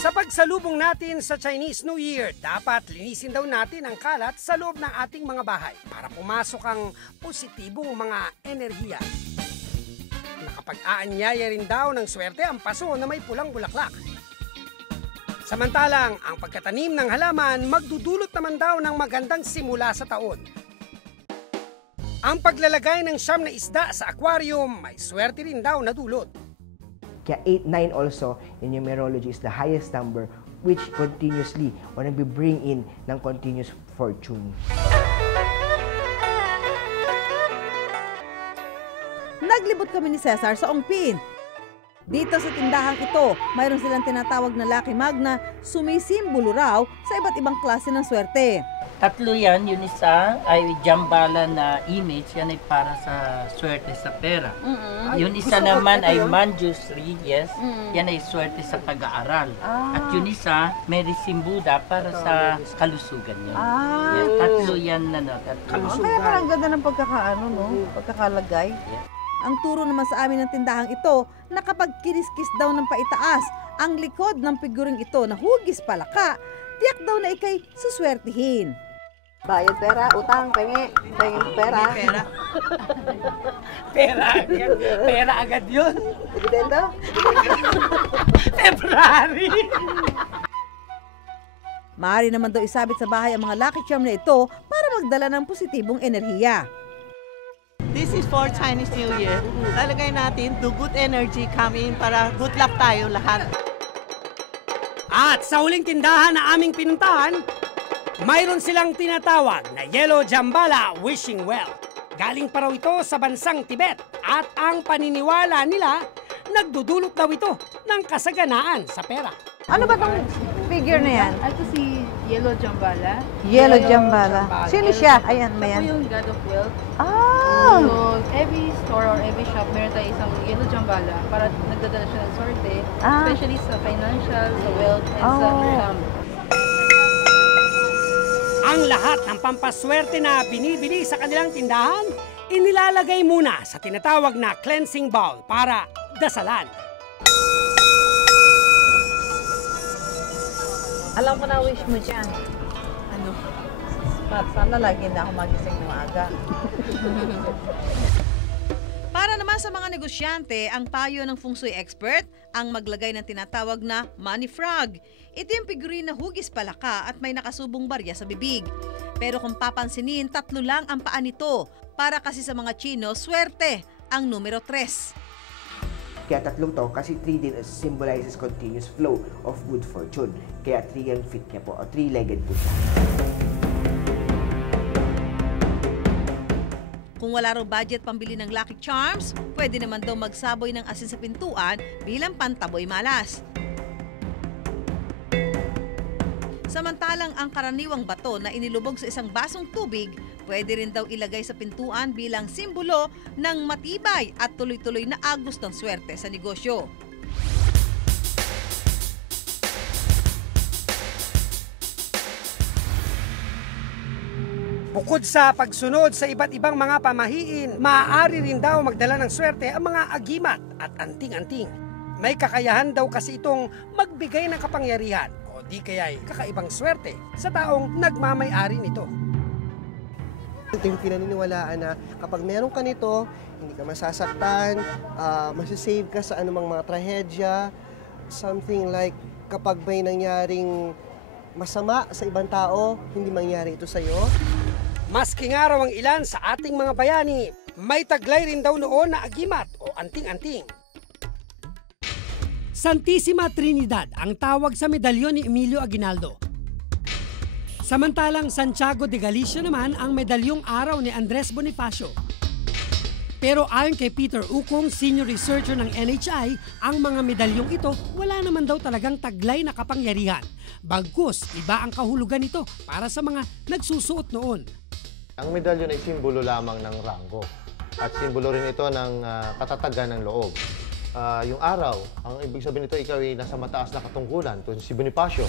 Sa pagsalubong natin sa Chinese New Year, dapat linisin daw natin ang kalat sa loob ng ating mga bahay para pumasok ang positibong mga enerhiya. Nakapag-aanyaya rin daw ng swerte ang paso na may pulang bulaklak. Samantalang, ang pagkatanim ng halaman magdudulot naman daw ng magandang simula sa taon. Ang paglalagay ng siyam na isda sa aquarium may swerte rin daw na dulot. Kaya 8, 9 also in numerology is the highest number which continuously or nagbe-bring in ng continuous fortune. Naglibot kami ni Cesar sa Ongpin. Dito sa tindahang ito, mayroon silang tinatawag na Lucky Mag na sumisimbolo raw sa iba't ibang klase ng swerte. Tatlo yan, yung isa ay jambala na image, yan ay para sa swerte sa pera. Yung isa naman ay manjusri, yes, yan ay swerte sa pag-aaral. At yung isa, Mary Simbuda para sa kalusugan yun. Yan, tatlo yan na kalusugan. Kaya parang ganda ng pagkakalagay. Yeah. Ang turo naman sa amin ng tindahang ito na kapag kiniskis daw ng paitaas ang likod ng figuring ito na hugis palaka, tiyak daw na ikay suswertihin. Bayad pera, utang, penge pera. Pera agad yun. Dividendo? February. Maaari naman daw isabit sa bahay ang mga lucky charm na ito para magdala ng positibong enerhiya. This is for Chinese New Year. Lalagay natin to good energy come in para good luck tayo lahat. At sa huling tindahan na aming pinuntahan, mayroon silang tinatawag na Yellow Jambala Wishing Well. Galing pa raw ito sa bansang Tibet at ang paniniwala nila, nagdudulot daw ito ng kasaganaan sa pera. Ano ba tong figure na yan? Ito si Yellow Jambala. Yellow Jambala. Sino siya? Ayan, Ito mayan. yung God of Wealth. Ah! So, every store or every shop, meron tayo isang Yellow Jambala para nagdadala siya ng sorte, especially sa financial, sa wealth, and sa income. Ang lahat ng pampaswerte na binibili sa kanilang tindahan, inilalagay muna sa tinatawag na cleansing bowl para dasalan. Alam ko na wish mo dyan. Ano? Sana lagi na ako magising ng maaga. Para naman sa mga negosyante, ang payo ng feng shui expert ang maglagay ng tinatawag na money frog. Ito yung figurine na hugis palaka at may nakasubong barya sa bibig. Pero kung papansinin, 3 lang ang paa nito. Para kasi sa mga Chino, swerte ang numero 3. Kaya 3 to kasi 3 din symbolizes continuous flow of good fortune. Kaya 3 ang fit niya po, o 3-legged po siya. Kung wala raw budget pambili ng Lucky Charms, pwede naman daw magsaboy ng asin sa pintuan bilang pantaboy malas. Samantalang ang karaniwang bato na inilubog sa isang basong tubig, pwede rin daw ilagay sa pintuan bilang simbolo ng matibay at tuloy-tuloy na agos ng swerte sa negosyo. Bukod sa pagsunod sa iba't ibang mga pamahiin, maaari rin daw magdala ng swerte ang mga agimat at anting-anting. May kakayahan daw kasi itong magbigay ng kapangyarihan o di kaya'y kakaibang swerte sa taong nagmamay-ari nito. Ito yung pinaniniwalaan na kapag meron ka nito, hindi ka masasaktan, masasave ka sa anumang mga trahedya, something like kapag may nangyaring masama sa ibang tao, hindi mangyari ito sa'yo. Maski nga raw ang ilan sa ating mga bayani, may taglay rin daw noon na agimat o anting-anting. Santissima Trinidad ang tawag sa medalyon ni Emilio Aguinaldo. Samantalang Santiago de Galicia naman ang medalyong araw ni Andres Bonifacio. Pero ayon kay Peter Ukong, senior researcher ng NHI, ang mga medalyong ito wala naman daw talagang taglay na kapangyarihan. Bagkus, iba ang kahulugan nito para sa mga nagsusuot noon. Ang medalyon ay simbolo lamang ng ranggo at simbolo rin ito ng katatagan ng loob. Yung araw, ang ibig sabihin nito, ikaw ay nasa mataas na katungkulan, ito si Bonifacio.